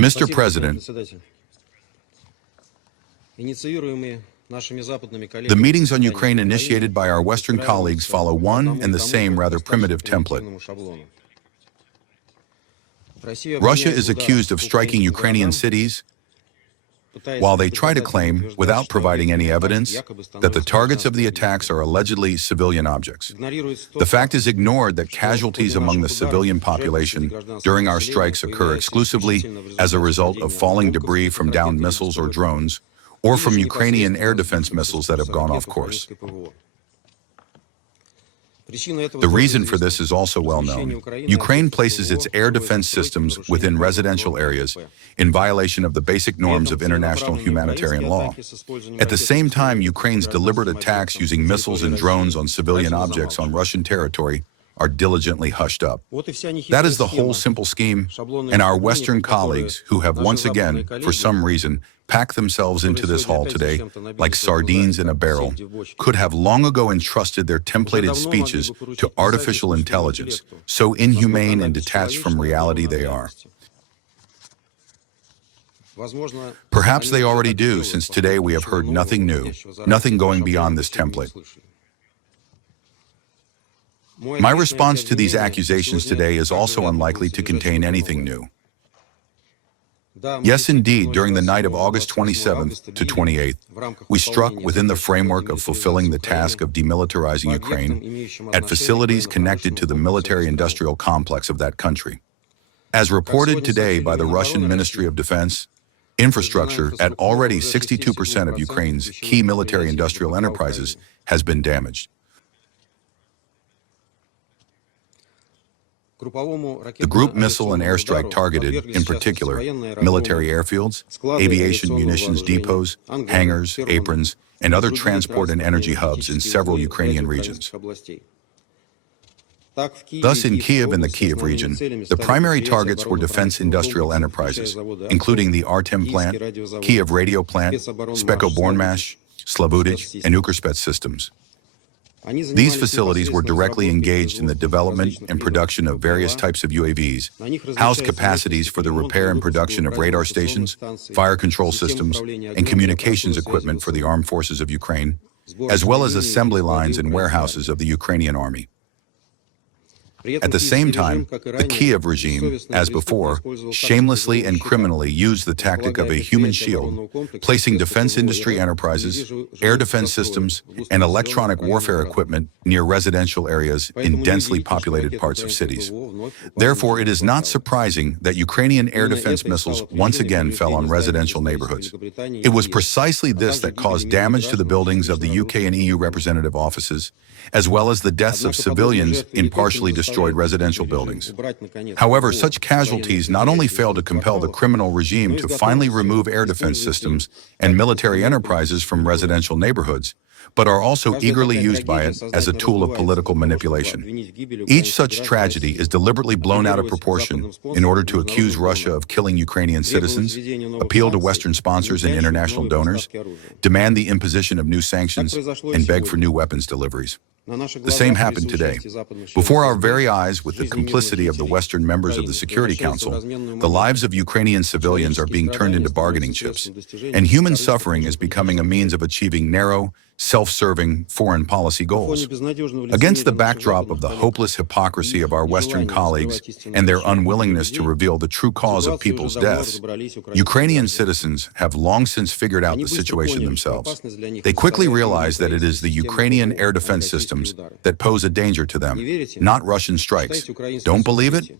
Mr. President, the meetings on Ukraine initiated by our Western colleagues follow one and the same rather primitive template. Russia is accused of striking Ukrainian cities, while they try to claim, without providing any evidence, that the targets of the attacks are allegedly civilian objects. The fact is ignored that casualties among the civilian population during our strikes occur exclusively as a result of falling debris from downed missiles or drones, or from Ukrainian air defense missiles that have gone off course. The reason for this is also well known. Ukraine places its air defense systems within residential areas in violation of the basic norms of international humanitarian law. At the same time, Ukraine's deliberate attacks using missiles and drones on civilian objects on Russian territory are diligently hushed up. That is the whole simple scheme, and our Western colleagues, who have once again, for some reason, packed themselves into this hall today like sardines in a barrel, could have long ago entrusted their templated speeches to artificial intelligence, so inhumane and detached from reality they are. Perhaps they already do, since today we have heard nothing new, nothing going beyond this template. My response to these accusations today is also unlikely to contain anything new. Yes, indeed, during the night of August 27th to 28th, we struck within the framework of fulfilling the task of demilitarizing Ukraine at facilities connected to the military-industrial complex of that country. As reported today by the Russian Ministry of Defense, infrastructure at already 62% of Ukraine's key military-industrial enterprises has been damaged. The group missile and airstrike targeted, in particular, military airfields, aviation munitions depots, hangars, aprons, and other transport and energy hubs in several Ukrainian regions. Thus, in Kiev and the Kiev region, the primary targets were defense industrial enterprises, including the Artem plant, Kiev radio plant, Speko-Bornmash, Slavutich, and Ukrspets systems. These facilities were directly engaged in the development and production of various types of UAVs, housed capacities for the repair and production of radar stations, fire control systems, and communications equipment for the armed forces of Ukraine, as well as assembly lines and warehouses of the Ukrainian army. At the same time, the Kiev regime, as before, shamelessly and criminally used the tactic of a human shield, placing defense industry enterprises, air defense systems, and electronic warfare equipment near residential areas in densely populated parts of cities. Therefore, it is not surprising that Ukrainian air defense missiles once again fell on residential neighborhoods. It was precisely this that caused damage to the buildings of the UK and EU representative offices, as well as the deaths of civilians in partially destroyed residential buildings. However, such casualties not only failed to compel the criminal regime to finally remove air defense systems and military enterprises from residential neighborhoods, but are also eagerly used by it as a tool of political manipulation. Each such tragedy is deliberately blown out of proportion in order to accuse Russia of killing Ukrainian citizens, appeal to Western sponsors and international donors, demand the imposition of new sanctions, and beg for new weapons deliveries. The same happened today. Before our very eyes, with the complicity of the Western members of the Security Council, the lives of Ukrainian civilians are being turned into bargaining chips, and human suffering is becoming a means of achieving narrow, self-serving foreign policy goals. Against the backdrop of the hopeless hypocrisy of our Western colleagues and their unwillingness to reveal the true cause of people's deaths, Ukrainian citizens have long since figured out the situation themselves. They quickly realize that it is the Ukrainian air defense systems that pose a danger to them, not Russian strikes. Don't believe it?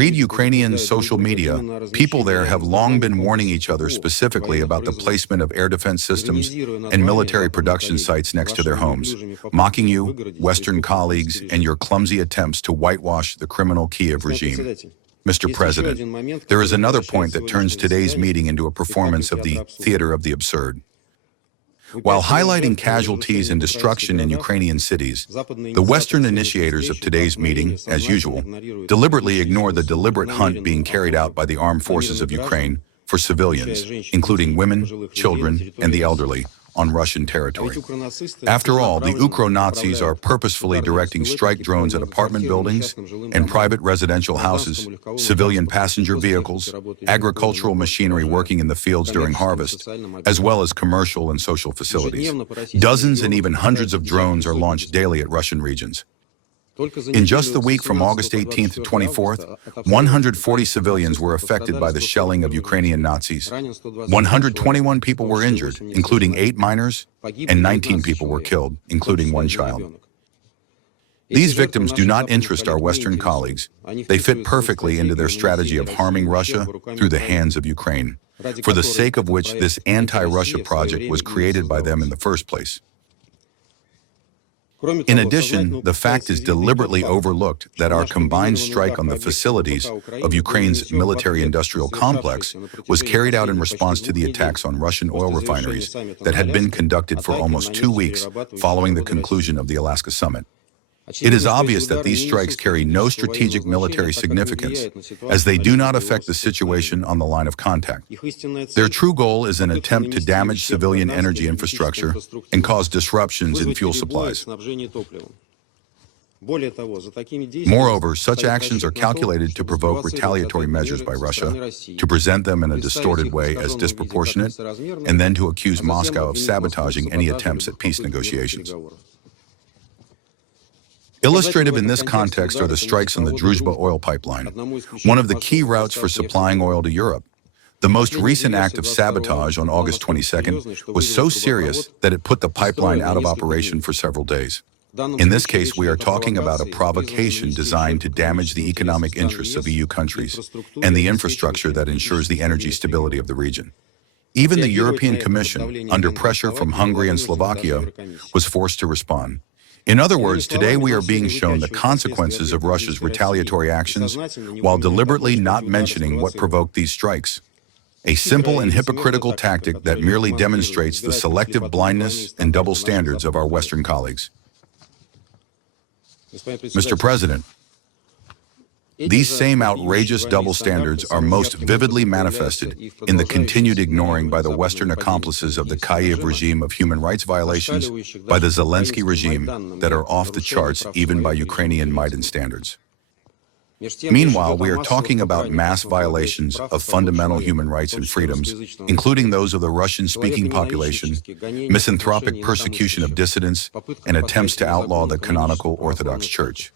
Read Ukrainian social media. People there have long been warning each other specifically about the placement of air defense systems and military production sites next to their homes, mocking you, Western colleagues, and your clumsy attempts to whitewash the criminal Kiev regime. Mr. President, there is another point that turns today's meeting into a performance of the theater of the absurd. While highlighting casualties and destruction in Ukrainian cities, the Western initiators of today's meeting, as usual, deliberately ignore the deliberate hunt being carried out by the armed forces of Ukraine for civilians, including women, children, and the elderly, on Russian territory. After all, the Ukro-Nazis are purposefully directing strike drones at apartment buildings and private residential houses, civilian passenger vehicles, agricultural machinery working in the fields during harvest, as well as commercial and social facilities. Dozens and even hundreds of drones are launched daily at Russian regions. In just the week from August 18th to 24th, 140 civilians were affected by the shelling of Ukrainian Nazis. 121 people were injured, including 8 minors, and 19 people were killed, including 1 child. These victims do not interest our Western colleagues. They fit perfectly into their strategy of harming Russia through the hands of Ukraine, for the sake of which this anti-Russia project was created by them in the first place. In addition, the fact is deliberately overlooked that our combined strike on the facilities of Ukraine's military-industrial complex was carried out in response to the attacks on Russian oil refineries that had been conducted for almost 2 weeks following the conclusion of the Alaska summit. It is obvious that these strikes carry no strategic military significance, as they do not affect the situation on the line of contact. Their true goal is an attempt to damage civilian energy infrastructure and cause disruptions in fuel supplies. Moreover, such actions are calculated to provoke retaliatory measures by Russia, to present them in a distorted way as disproportionate, and then to accuse Moscow of sabotaging any attempts at peace negotiations. Illustrative in this context are the strikes on the Druzhba oil pipeline, one of the key routes for supplying oil to Europe. The most recent act of sabotage on August 22nd was so serious that it put the pipeline out of operation for several days. In this case, we are talking about a provocation designed to damage the economic interests of EU countries and the infrastructure that ensures the energy stability of the region. Even the European Commission, under pressure from Hungary and Slovakia, was forced to respond. In other words, today we are being shown the consequences of Russia's retaliatory actions while deliberately not mentioning what provoked these strikes. A simple and hypocritical tactic that merely demonstrates the selective blindness and double standards of our Western colleagues. Mr. President, these same outrageous double standards are most vividly manifested in the continued ignoring by the Western accomplices of the Kiev regime of human rights violations by the Zelensky regime that are off the charts even by Ukrainian Maidan standards. Meanwhile, we are talking about mass violations of fundamental human rights and freedoms, including those of the Russian-speaking population, misanthropic persecution of dissidents, and attempts to outlaw the canonical Orthodox Church.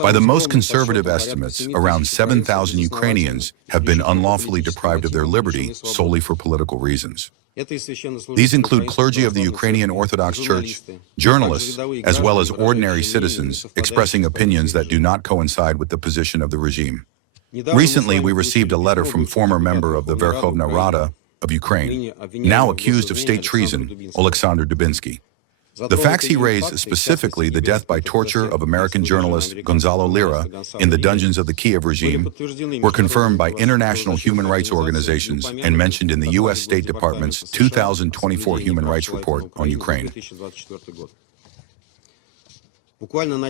By the most conservative estimates, around 7,000 Ukrainians have been unlawfully deprived of their liberty solely for political reasons. These include clergy of the Ukrainian Orthodox Church, journalists, as well as ordinary citizens expressing opinions that do not coincide with the position of the regime. Recently, we received a letter from former member of the Verkhovna Rada of Ukraine, now accused of state treason, Oleksandr Dubinsky. The facts he raised, specifically the death by torture of American journalist Gonzalo Lira in the dungeons of the Kiev regime, were confirmed by international human rights organizations and mentioned in the U.S. State Department's 2024 Human Rights Report on Ukraine.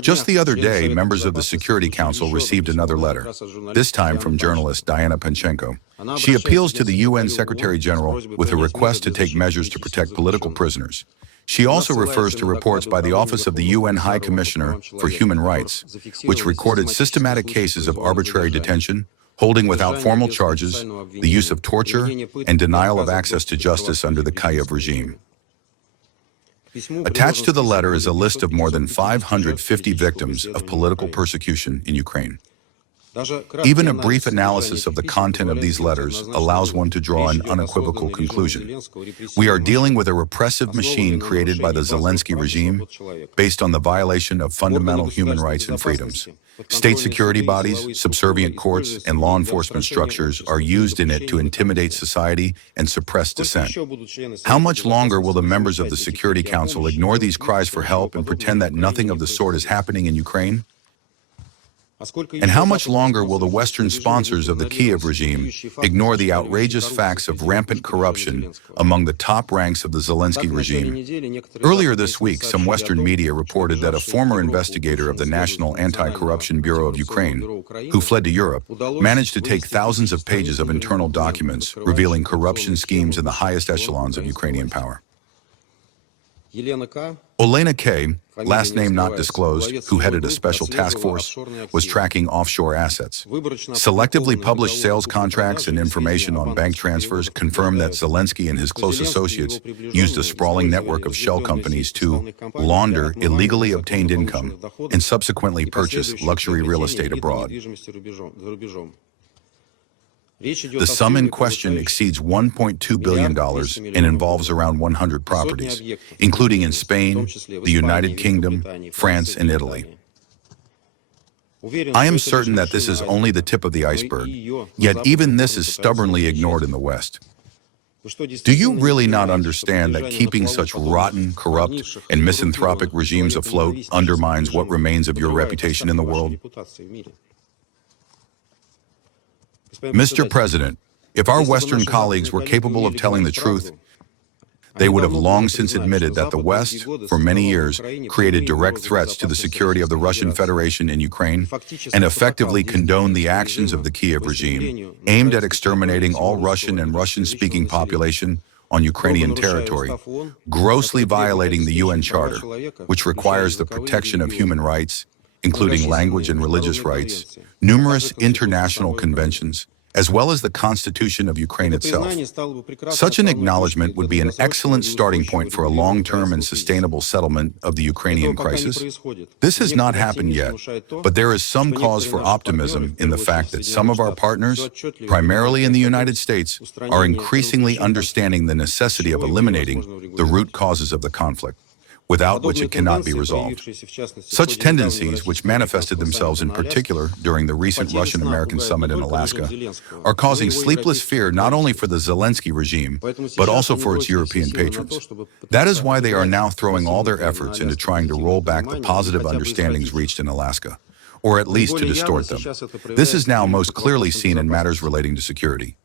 Just the other day, members of the Security Council received another letter, this time from journalist Diana Panchenko. She appeals to the UN Secretary General with a request to take measures to protect political prisoners. She also refers to reports by the Office of the UN High Commissioner for Human Rights, which recorded systematic cases of arbitrary detention, holding without formal charges, the use of torture, and denial of access to justice under the Kiev regime. Attached to the letter is a list of more than 550 victims of political persecution in Ukraine. Even a brief analysis of the content of these letters allows one to draw an unequivocal conclusion. We are dealing with a repressive machine created by the Zelensky regime based on the violation of fundamental human rights and freedoms. State security bodies, subservient courts, and law enforcement structures are used in it to intimidate society and suppress dissent. How much longer will the members of the Security Council ignore these cries for help and pretend that nothing of the sort is happening in Ukraine? And how much longer will the Western sponsors of the Kiev regime ignore the outrageous facts of rampant corruption among the top ranks of the Zelensky regime? Earlier this week, some Western media reported that a former investigator of the National Anti-Corruption Bureau of Ukraine, who fled to Europe, managed to take thousands of pages of internal documents revealing corruption schemes in the highest echelons of Ukrainian power. Olena K., last name not disclosed, who headed a special task force, was tracking offshore assets. Selectively published sales contracts and information on bank transfers confirmed that Zelensky and his close associates used a sprawling network of shell companies to launder illegally obtained income and subsequently purchase luxury real estate abroad. The sum in question exceeds $1.2 billion and involves around 100 properties, including in Spain, the United Kingdom, France, and Italy. I am certain that this is only the tip of the iceberg, yet even this is stubbornly ignored in the West. Do you really not understand that keeping such rotten, corrupt, and misanthropic regimes afloat undermines what remains of your reputation in the world? Mr. President, if our Western colleagues were capable of telling the truth, they would have long since admitted that the West, for many years, created direct threats to the security of the Russian Federation in Ukraine and effectively condoned the actions of the Kiev regime, aimed at exterminating all Russian and Russian-speaking population on Ukrainian territory, grossly violating the UN Charter, which requires the protection of human rights, including language and religious rights, numerous international conventions, as well as the Constitution of Ukraine itself. Such an acknowledgement would be an excellent starting point for a long-term and sustainable settlement of the Ukrainian crisis. This has not happened yet, but there is some cause for optimism in the fact that some of our partners, primarily in the United States, are increasingly understanding the necessity of eliminating the root causes of the conflict, without which it cannot be resolved. Such tendencies, which manifested themselves in particular during the recent Russian-American summit in Alaska, are causing sleepless fear not only for the Zelensky regime, but also for its European patrons. That is why they are now throwing all their efforts into trying to roll back the positive understandings reached in Alaska, or at least to distort them. This is now most clearly seen in matters relating to security.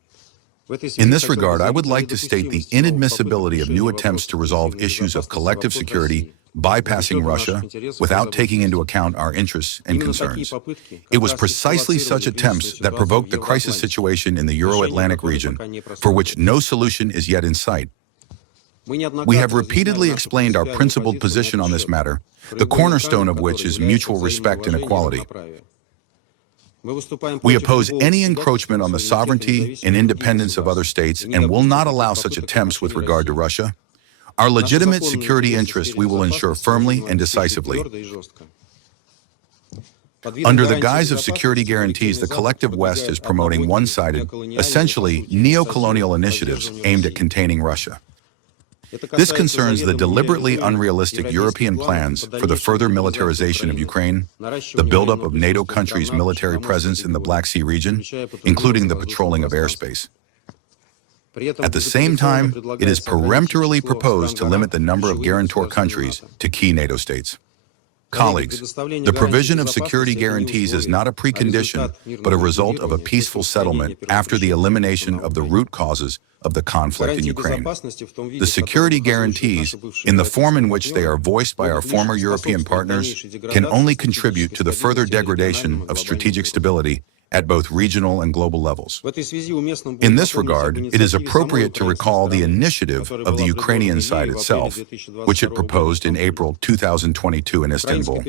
In this regard, I would like to state the inadmissibility of new attempts to resolve issues of collective security bypassing Russia without taking into account our interests and concerns. It was precisely such attempts that provoked the crisis situation in the Euro-Atlantic region, for which no solution is yet in sight. We have repeatedly explained our principled position on this matter, the cornerstone of which is mutual respect and equality. We oppose any encroachment on the sovereignty and independence of other states and will not allow such attempts with regard to Russia. Our legitimate security interests we will ensure firmly and decisively. Under the guise of security guarantees, the collective West is promoting one-sided, essentially neo-colonial initiatives aimed at containing Russia. This concerns the deliberately unrealistic European plans for the further militarization of Ukraine, the buildup of NATO countries' military presence in the Black Sea region, including the patrolling of airspace. At the same time, it is peremptorily proposed to limit the number of guarantor countries to key NATO states. Colleagues, the provision of security guarantees is not a precondition, but a result of a peaceful settlement after the elimination of the root causes of the conflict in Ukraine. The security guarantees, in the form in which they are voiced by our former European partners, can only contribute to the further degradation of strategic stability at both regional and global levels. In this regard, it is appropriate to recall the initiative of the Ukrainian side itself, which it proposed in April 2022 in Istanbul.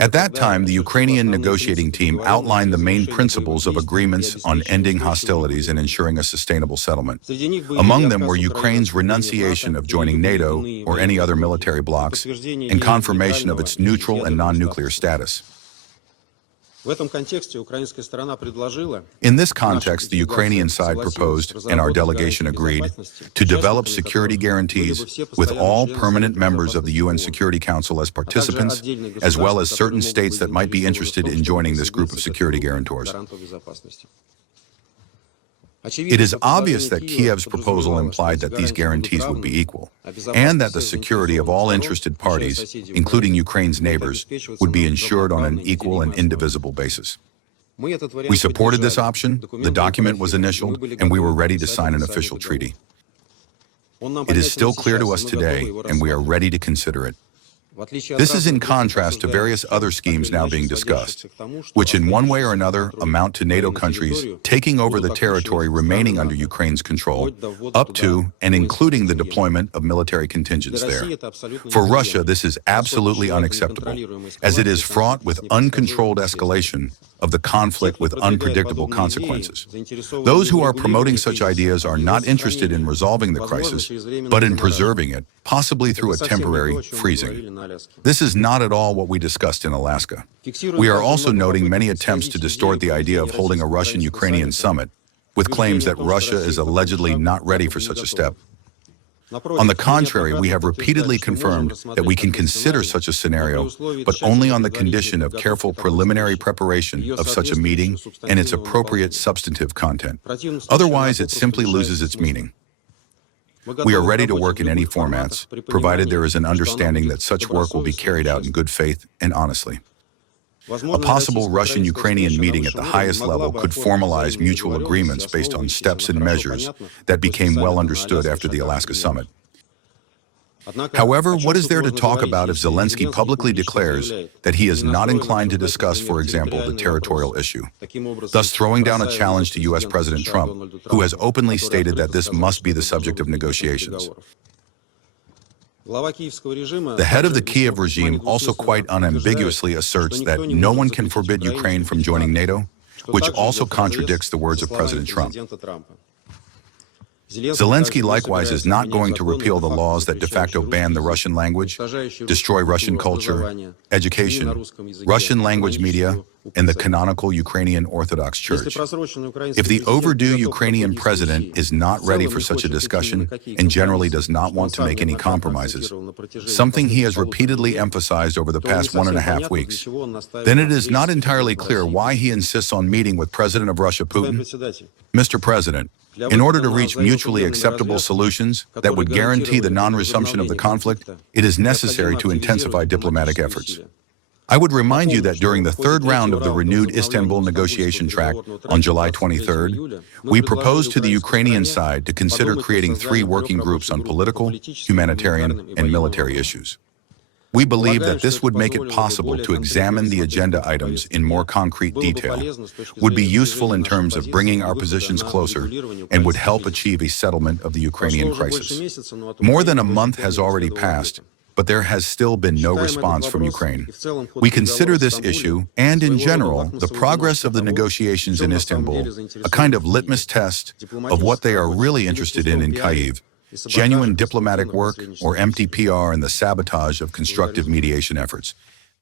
At that time, the Ukrainian negotiating team outlined the main principles of agreements on ending hostilities and ensuring a sustainable settlement. Among them were Ukraine's renunciation of joining NATO or any other military blocs and confirmation of its neutral and non-nuclear status. In this context, the Ukrainian side proposed, and our delegation agreed, to develop security guarantees with all permanent members of the UN Security Council as participants, as well as certain states that might be interested in joining this group of security guarantors. It is obvious that Kiev's proposal implied that these guarantees would be equal, and that the security of all interested parties, including Ukraine's neighbors, would be ensured on an equal and indivisible basis. We supported this option, the document was initialed, and we were ready to sign an official treaty. It is still clear to us today, and we are ready to consider it. This is in contrast to various other schemes now being discussed, which in one way or another amount to NATO countries taking over the territory remaining under Ukraine's control, up to and including the deployment of military contingents there. For Russia, this is absolutely unacceptable, as it is fraught with uncontrolled escalation of the conflict with unpredictable consequences. Those who are promoting such ideas are not interested in resolving the crisis, but in preserving it, possibly through a temporary freezing. This is not at all what we discussed in Alaska. We are also noting many attempts to distort the idea of holding a Russian-Ukrainian summit, with claims that Russia is allegedly not ready for such a step. On the contrary, we have repeatedly confirmed that we can consider such a scenario, but only on the condition of careful preliminary preparation of such a meeting and its appropriate substantive content. Otherwise, it simply loses its meaning. We are ready to work in any formats, provided there is an understanding that such work will be carried out in good faith and honestly. A possible Russian-Ukrainian meeting at the highest level could formalize mutual agreements based on steps and measures that became well understood after the Alaska summit. However, what is there to talk about if Zelensky publicly declares that he is not inclined to discuss, for example, the territorial issue, thus throwing down a challenge to U.S. President Trump, who has openly stated that this must be the subject of negotiations? The head of the Kiev regime also quite unambiguously asserts that no one can forbid Ukraine from joining NATO, which also contradicts the words of President Trump. Zelensky likewise is not going to repeal the laws that de facto ban the Russian language, destroy Russian culture, education, Russian language media, and the canonical Ukrainian Orthodox Church. If the overdue Ukrainian president is not ready for such a discussion and generally does not want to make any compromises, something he has repeatedly emphasized over the past 1.5 weeks, then it is not entirely clear why he insists on meeting with President of Russia Putin. Mr. President, in order to reach mutually acceptable solutions that would guarantee the non-resumption of the conflict, it is necessary to intensify diplomatic efforts. I would remind you that during the third round of the renewed Istanbul negotiation track on July 23rd, we proposed to the Ukrainian side to consider creating 3 working groups on political, humanitarian, and military issues. We believe that this would make it possible to examine the agenda items in more concrete detail, would be useful in terms of bringing our positions closer, and would help achieve a settlement of the Ukrainian crisis. More than a month has already passed, but there has still been no response from Ukraine. We consider this issue, and in general, the progress of the negotiations in Istanbul, a kind of litmus test of what they are really interested in Kiev: genuine diplomatic work or empty PR and the sabotage of constructive mediation efforts.